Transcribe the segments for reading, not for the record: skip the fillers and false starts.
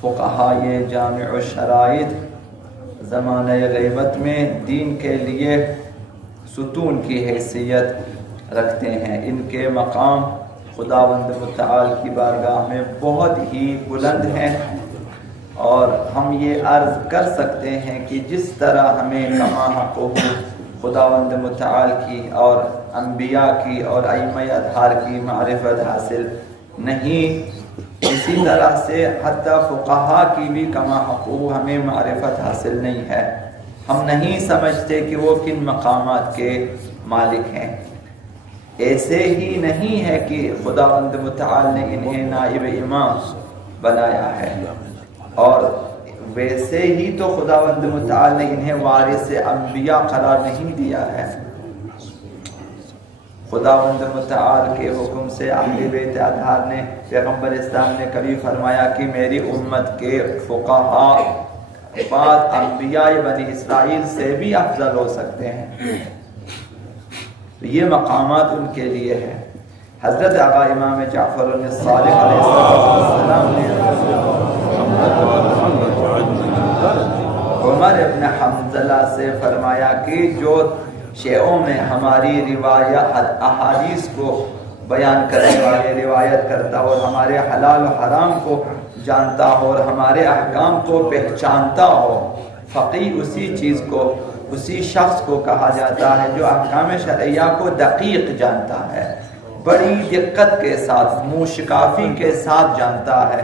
فقہائے جامع الشرائط زمانہ غیبت میں دین کے لیے ستون کی حیثیت رکھتے ہیں. ان کے مقام خداوند متعال کی بارگاہ میں بہت ہی بلند ہیں، اور ہم یہ عرض کر سکتے ہیں کہ جس طرح ہمیں کما حقوق خداوند متعال کی اور انبیاء کی اور ائمہ اطہار کی معرفت حاصل نہیں، اسی طرح سے حتیٰ فقہا کی بھی کما حقوق ہمیں معرفت حاصل نہیں ہے. ہم نہیں سمجھتے کہ وہ کن مقامات کے مالک ہیں. ایسے ہی نہیں ہے کہ خداوند متعال نے انہیں نائب امام بنایا ہے، اور ویسے ہی تو خداوند متعال نے انہیں وارث انبیاء قرار نہیں دیا ہے. خداوند متعال کے حکم سے اہل بیت اطہار نے، پیغمبر اسلام نے کبھی فرمایا کہ میری امت کے فقہاء بعد انبیاء بنی اسرائیل سے بھی افضل ہو سکتے ہیں. تو یہ مقامات ان کے لیے ہے. حضرت آقا امام جعفر الصادق علیہ السلام نے عمر ابن حنظلہ سے فرمایا کہ جو شیعوں میں ہماری روایت احادیث کو بیان کرنے والے روایت کرتا اور ہمارے حلال و حرام کو جانتا ہو اور ہمارے احکام کو پہچانتا ہو، فقیہ اسی چیز کو، اسی شخص کو کہا جاتا ہے جو احکام شرعیہ کو دقیق جانتا ہے، بڑی دقت کے ساتھ، موشکافی کے ساتھ جانتا ہے.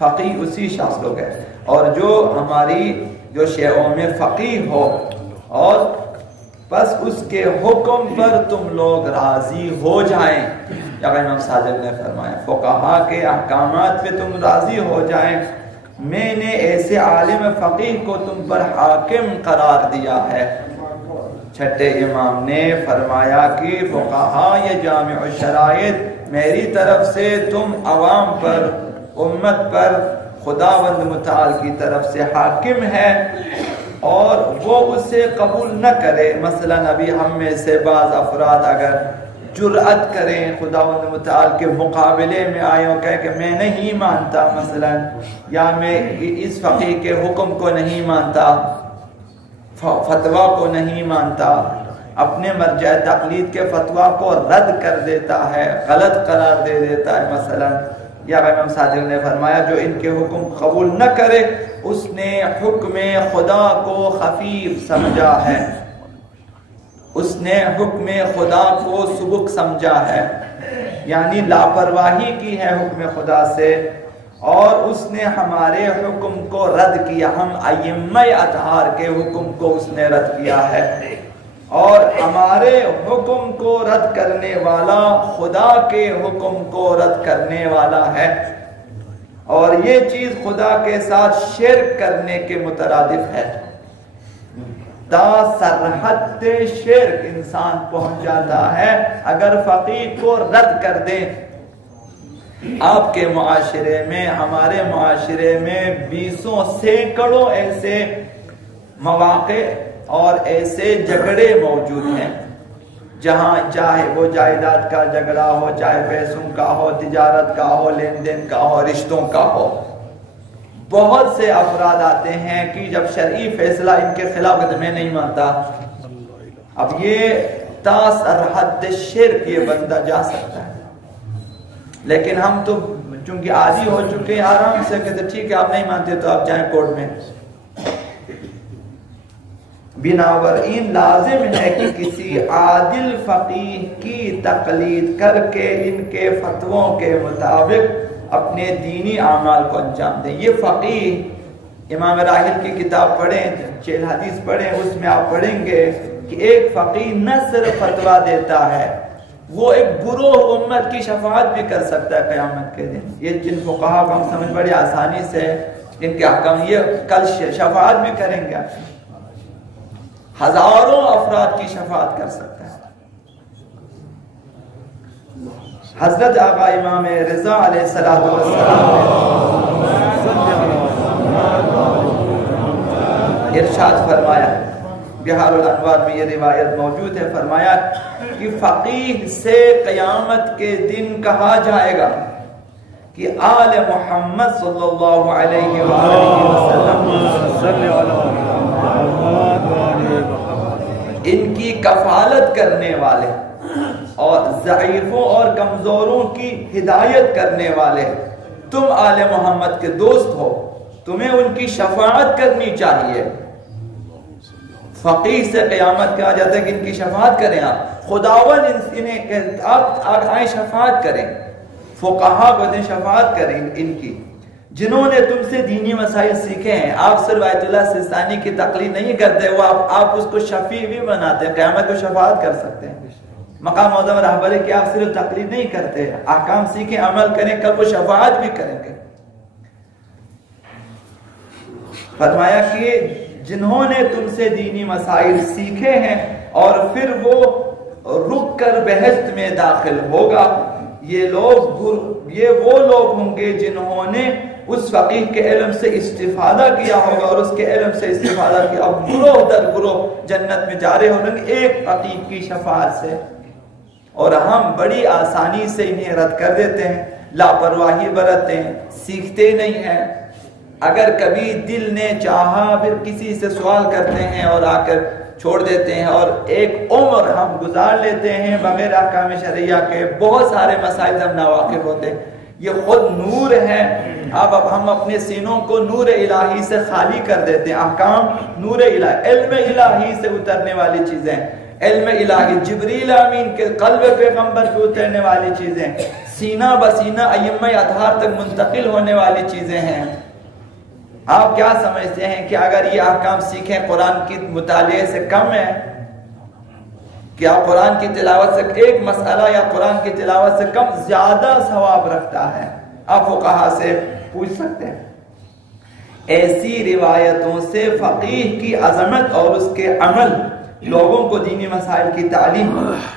فقیہ اسی شخص کو کہتے ہیں. اور جو ہماری جو شیعوں میں فقیہ ہو اور بس اس کے حکم پر تم لوگ راضی ہو جائیں، یا امام صادق نے فرمایا فقہا کے احکامات پہ تم راضی ہو جائیں، میں نے ایسے عالم فقیہ کو تم پر حاکم قرار دیا ہے. چھٹے امام نے فرمایا کہ فقہا یہ جامع الشرائط میری طرف سے تم عوام پر، امت پر خداوند متعال کی طرف سے حاکم ہے، اور وہ اسے قبول نہ کرے. مثلا ابھی ہم میں سے بعض افراد اگر جرأت کریں خداوند متعال کے مقابلے میں آئے اور کہے کہ میں نہیں مانتا مثلا، یا میں اس فقیہ کے حکم کو نہیں مانتا، فتویٰ کو نہیں مانتا، اپنے مرجع تقلید کے فتویٰ کو رد کر دیتا ہے، غلط قرار دے دیتا ہے مثلا، یا امام صادق نے فرمایا جو ان کے حکم قبول نہ کرے اس نے حکم خدا کو خفیف سمجھا ہے، اس نے حکم خدا کو سبک سمجھا ہے، یعنی لاپرواہی کی ہے حکم خدا سے، اور اس نے ہمارے حکم کو رد کیا. ہم ائمہ اطہار کے حکم کو اس نے رد کیا ہے، اور ہمارے حکم کو رد کرنے والا خدا کے حکم کو رد کرنے والا ہے، اور یہ چیز خدا کے ساتھ شرک کرنے کے مترادف ہے. تا سرحد شرک انسان پہنچ جاتا ہے اگر فقیہ کو رد کر دیں. آپ کے معاشرے میں، ہمارے معاشرے میں بیسوں سینکڑوں ایسے مواقع اور ایسے جھگڑے موجود ہیں جہاں چاہے وہ جائیداد کا جھگڑا ہو، چاہے پیسوں کا ہو، تجارت کا ہو، لین دین کا ہو، رشتوں کا ہو. بہت سے افراد آتے ہیں کہ جب شرعی فیصلہ ان کے خلاف ہے میں نہیں مانتا. اب یہ تا سرحد شرک یہ بندہ جا سکتا ہے، لیکن ہم تو چونکہ عادی ہو چکے ہیں آرام سے کہتے ٹھیک ہے آپ نہیں مانتے تو آپ جائیں کورٹ میں. بنابراین لازم ہے کہ کسی عادل فقیہ کی تقلید کر کے ان کے فتووں کے مطابق اپنے دینی اعمال کو انجام دیں. یہ فقیہ امام راحل کی کتاب پڑھیں، 6 حدیث پڑھیں، اس میں آپ پڑھیں گے کہ ایک فقیہ نہ صرف فتویٰ دیتا ہے، وہ ایک گروہ امت کی شفاعت بھی کر سکتا ہے قیامت کے دن. یہ جن فقہا کو ہم سمجھ بڑی آسانی سے ان کے احکام یہ کل شفاعت بھی کریں گے، ہزاروں افراد کی شفاعت کر سکتا ہے. حضرت آقا امام رضا علیہ السلام نے ارشاد فرمایا، بحار الانوار میں یہ روایت موجود ہے، فرمایا کہ فقیہ سے قیامت کے دن کہا جائے گا کہ آل محمد صلی اللہ علیہ وسلم ان کی کفالت کرنے والے اور ضعیفوں اور کمزوروں کی ہدایت کرنے والے، تم آل محمد کے دوست ہو، تمہیں ان کی شفاعت کرنی چاہیے۔ فقیہ سے قیامت کہا جاتا ہے کہ ان کی شفاعت کریں آپ، خداون انہیں آپ آئیں شفاعت کریں، فقہا کو دیں شفاعت کریں ان کی، جنہوں نے تم سے دینی مسائل سیکھے ہیں۔ آپ صرف آیت اللہ سستانی کی تقلید نہیں کرتے، وہ آپ اس کو شفیع بھی بناتے ہیں، قیامت کو شفاعت کر سکتے ہیں۔ مقام معظم رہبر ہے کہ آپ صرف تقلید نہیں کرتے، احکام سیکھیں، عمل کریں، کل وہ شفاعت بھی کریں گے۔ فرمایا کہ جنہوں نے تم سے دینی مسائل سیکھے ہیں اور پھر وہ رک کر بہشت میں داخل ہوگا، یہ وہ لوگ ہوں گے جنہوں نے اس فقیہ کے علم سے استفادہ کیا ہوگا اور اس کے علم سے استفادہ کیا، اب گروہ در گروہ جنت میں جا رہے ہوں گے ایک فقیہ کی شفاعت سے، اور ہم بڑی آسانی سے انہیں رد کر دیتے ہیں، لاپرواہی برتتے ہیں، سیکھتے نہیں ہیں۔ اگر کبھی دل نے چاہا پھر کسی سے سوال کرتے ہیں اور آ کر چھوڑ دیتے ہیں، اور ایک عمر ہم گزار لیتے ہیں بغیر احکام شرعیہ کے، بہت سارے مسائل ہم ناواقف ہوتے ہیں۔ یہ خود نور ہے، اب ہم اپنے سینوں کو نور الہی سے خالی کر دیتے ہیں۔ احکام نور الہی، علم الہی سے اترنے والی چیزیں، علم الہی جبریل امین کے قلب پیغمبر پہ اترنے والی چیزیں، سینہ بسینہ ائمہ اطہار تک منتقل ہونے والی چیزیں ہیں۔ آپ کیا سمجھتے ہیں کہ اگر یہ احکام سیکھیں قرآن کی مطالعے سے کم ہے؟ کیا قرآن کی تلاوت سے ایک مسئلہ یا قرآن کی تلاوت سے کم زیادہ ثواب رکھتا ہے؟ آپ فقہا سے پوچھ سکتے ہیں۔ ایسی روایتوں سے فقیہ کی عظمت اور اس کے عمل، لوگوں کو دینی مسائل کی تعلیم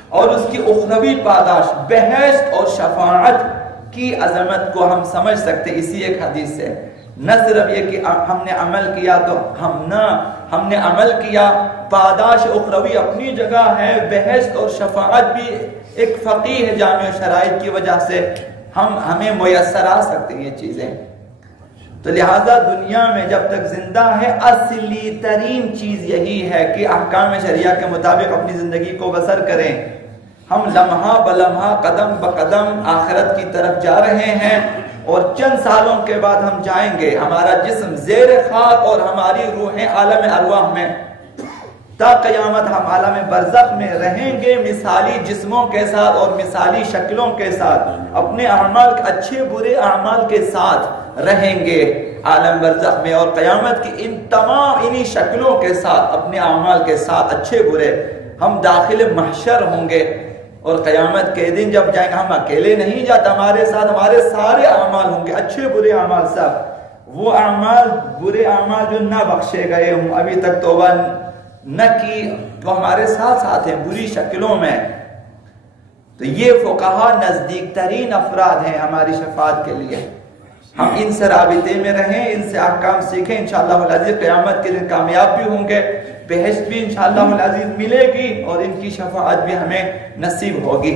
اور اس کی اخروی پاداش، بہشت اور شفاعت کی عظمت کو ہم سمجھ سکتے اسی ایک حدیث سے۔ نہ صرف یہ کہ ہم نے عمل کیا تو ہم نے عمل کیا، پاداش اخروی اپنی جگہ ہے، بہشت اور شفاعت بھی ایک فقیہ جامع شرائط کی وجہ سے ہمیں میسر آ سکتے ہیں یہ چیزیں۔ تو لہٰذا دنیا میں جب تک زندہ ہے اصلی ترین چیز یہی ہے کہ احکام شریعہ کے مطابق اپنی زندگی کو بسر کریں۔ ہم لمحہ بلمحہ قدم بقدم آخرت کی طرف جا رہے ہیں، اور چند سالوں کے بعد ہم جائیں گے، ہمارا جسم زیر خاک اور ہماری روحیں عالم ارواح میں، تا قیامت ہم عالم برزخ میں رہیں گے، مثالی جسموں کے ساتھ اور مثالی شکلوں کے ساتھ، اپنے اعمال اچھے برے اعمال کے ساتھ رہیں گے عالم برزخ میں، اور قیامت کی ان تمام انہی شکلوں کے ساتھ، اپنے اعمال کے ساتھ اچھے برے، ہم داخل محشر ہوں گے۔ اور قیامت کے دن جب جائیں گے، ہم اکیلے نہیں جاتے، ہمارے ساتھ ہمارے سارے اعمال ہوں گے، اچھے برے اعمال سب، وہ اعمال برے اعمال جو نہ بخشے گئے ہوں، ابھی تک توبہ نہ کی، وہ ہمارے ساتھ ساتھ ہیں بری شکلوں میں۔ تو یہ فقہا نزدیک ترین افراد ہیں ہماری شفاعت کے لیے۔ ہم ان سے رابطے میں رہیں، ان سے احکام سیکھیں، انشاءاللہ العزیز قیامت کے دن کامیاب بھی ہوں گے، بہشت بھی انشاءاللہ العزیز ملے گی، اور ان کی شفاعت بھی ہمیں نصیب ہوگی۔